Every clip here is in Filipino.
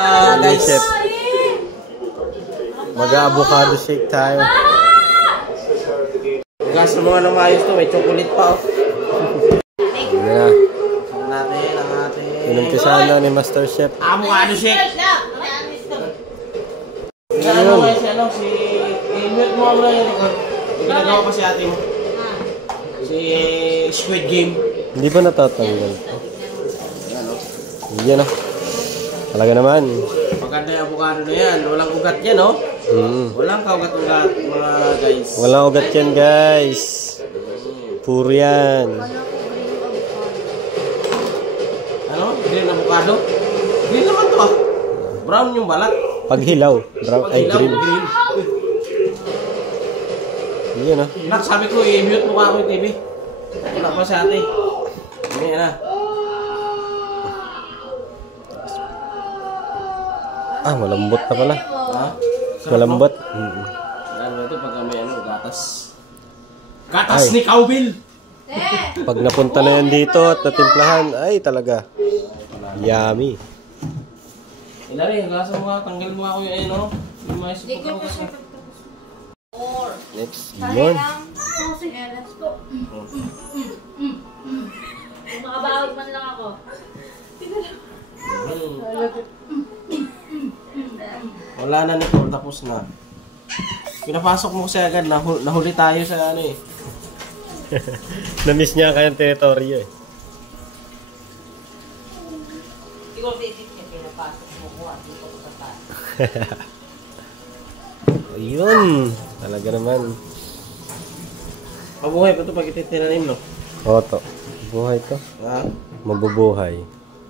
Guys, mag-avocado shake tayo. Gas mo nga ng maayos to, may chocolate pa. Yeah. Natin ang ating Inumpisahan na ni Master Chef. avocado shake. Ano guys, si i-mute mo ako lang yung record. Ginagawa pa si ate mo. Si Squid Game. Hindi ba natatanggal? Yan o. Talaga naman. Maganda yung avocado na yan. Walang ugat yan, no? Walang kaugat-ugat, mga guys. Walang ugat yan, guys. Puro yan. Ano? Green avocado? Green naman to ah. Brown yung balat. Paghilaw. Brown ay green. Yan o. Nak, sabi ko, i-mute mo ka ako yung TV. Wala pa sa ate. Yan na. Ah, malambot na pala. Ha? Malambot. Ano ito pag may ano, gatas. Gatas ni Cowbill! Pag napunta na yan dito at natimplahan, ay talaga. Yummy. Ilari, gasa mo ka, tanggal mo ako yung ayun, no? Yung may supo ko. Next, yun. Makabawag man lang ako. Wala na Nicole, tapos na. Pinapasok mo kasi agad, nahuli tayo sa ano eh. Na-miss niya kayang teritoryo eh. Siguro titit niya pinapasok mo ko at dito ko sa taas. Ayun. Talaga naman. Mabuhay pa ito pag ititinanim, no? Oo to. Buhay to. Ha? Mabubuhay.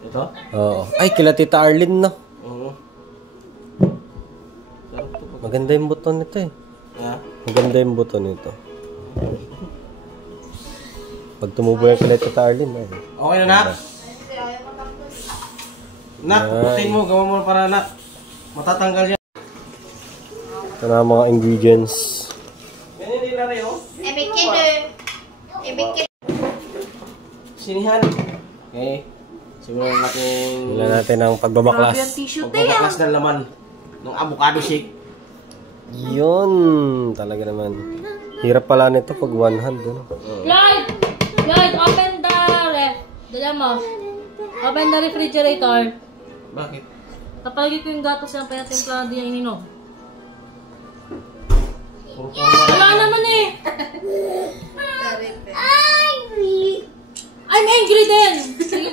Ito? Oo. Ay, kila Tita Arlene na. Oo. Maganda yung buton nito eh. Ha? Maganda yung buton nito. Pag tumubo yung kila Tita Arlene. Ay. Okay na, Nak? Nak, putin mo. Gawa mo para, Nak. Matatanggal yan. Ito na ang mga ingredients. Ganyan nila rin, oh. Sinihan. Okay. Simulan natin... Simulan natin ang pagbabaklas. Pagbabaklas ng laman ng avocado shake. Yun. Talaga naman. Hirap pala nito pag one hand. Ano? Lloyd! Lloyd, open the ref. Dala mo. Open the refrigerator. Bakit? Kapalagi ko yung gatos yung pinatimpla din yung ininom. Puro Wala naman eh! I'm angry din!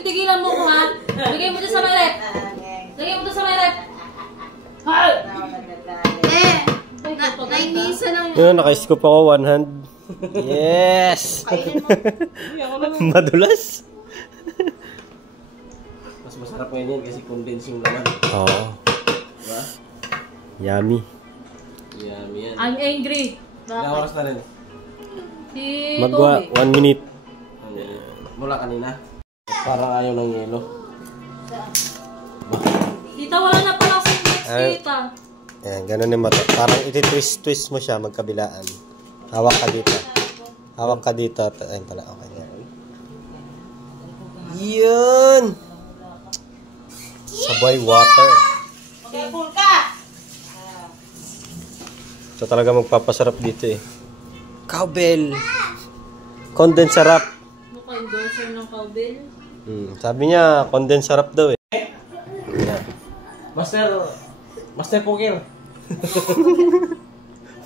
Tigilan mo ko ha. Lagay mo doon sa may rep. Lagay mo doon sa may rep. Hay! Nainisa lang yun. Yun, naka-scoop ako one hand. Yes! Madulas. Mas masarap ngayon yan kasi condense yung laman. Oo. Diba? Yummy. Yummy yan. I'm angry. Ilang oras na rin? Si Magwa, Toby. 1 minute. Mula kanina. Parang ayaw ng yelo. Tita, wala na pala sa next tita. Ayan, ganun yung mata. Parang iti-twist mo siya magkabilaan. Hawak ka dito. Hawak ka dito. Ayun pala, okay. Yun! Sabay water. Careful ka! So talaga magpapasarap dito eh. Cowbell! Condensed sarap. Mukhang endorser ng cowbell. Sabi niya, condensed sarap daw eh. Yeah. Master Poker.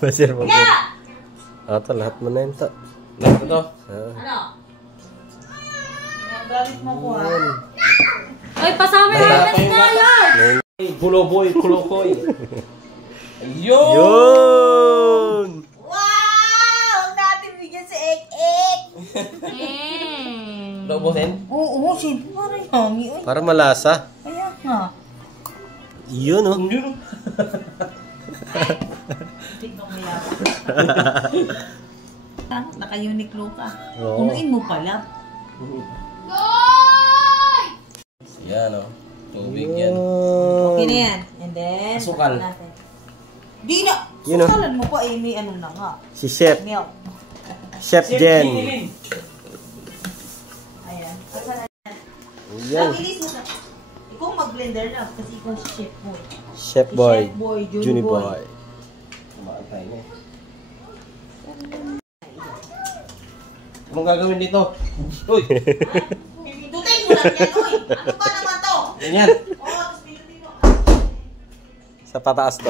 Master Poker. Ito, lahat mo na yun to. Lahat ito. Ano? Gamit mo ko ha. Ay, pasama natin na yan! Kuloboy, kulokoy. Ayun! Yun! Wow! Ang natin bigyan si Ek-Ek! Laubusin? Oo, siyempre parang yummy. Para malasa. Kaya nga. Yun oh. Yun. Tignan mo yan. Naka-Uniqlo ka. Oo. Unuin mo pala. Yan o. Tubig yan. Okay na yan. And then, Asukal. natin. Di na! Yun, oh. Sukalan mo pa eh, may ano na nga. Si Chef. Milk. Chef Jen. Ayan. Saan na yan? Yan. Nabilis mo na. Ikaw mag mag-blender na kasi ikaw si Chef Boy. Chef Boy. Chef Boy, Juni Juni Boy. Boy. Kumaan tayo na. Anong gagawin dito? Uy! Pindutin mo lang yan, uy! Ano ba naman to? Ganyan! Oo, tapos pindutin mo. Sa pataas to.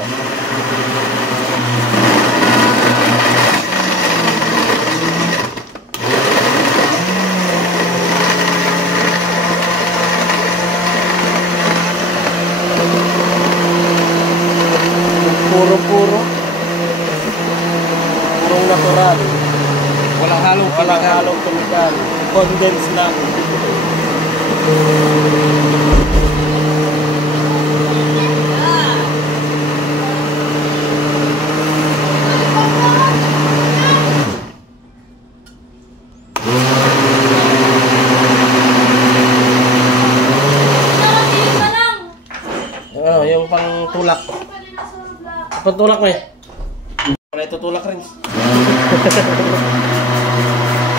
Puro. Purong natural. Walang halong Walang halong kemikal. Condense lang. Nakatilig ka lang. Ano, yung pang tulak. Pang tulak mo eh. Wala ito tulak rin.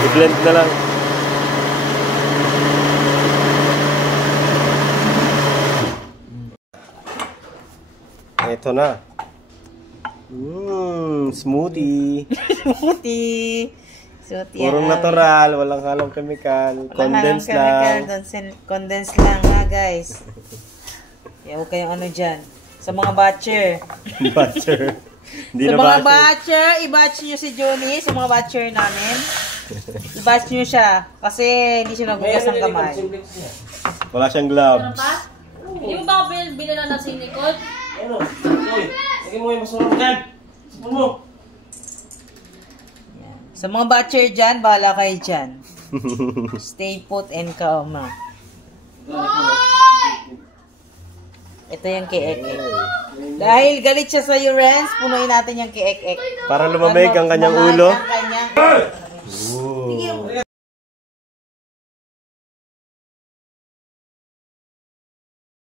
I-blend na lang. Ito na. Smoothie. Smoothie. Purong natural, walang halong kemikal. Condense lang. Condense lang ha, guys. Huwag kayong ano dyan. Sa mga batcher. Butter. Hindi Sa na mga butter. batcher, i-batch nyo si Johnny. Sa mga batcher namin. I-batch nyo siya. Kasi hindi siya nagugas ng kamay. Wala siyang Meron gloves. pa? Hindi mo ba ako binala ng sinikot? Ano? Uy! Lagyan mo yung masurong dyan! Sipon mo! Sa mga batcher dyan, bahala kayo dyan. Stay put and calm. Ito yung kay Ek-Ek. Dahil galit siya sa Renz, punuin natin yung kay Ek-Ek. Para lumamig ang kanyang ulo. Ang kanyang... Ooh.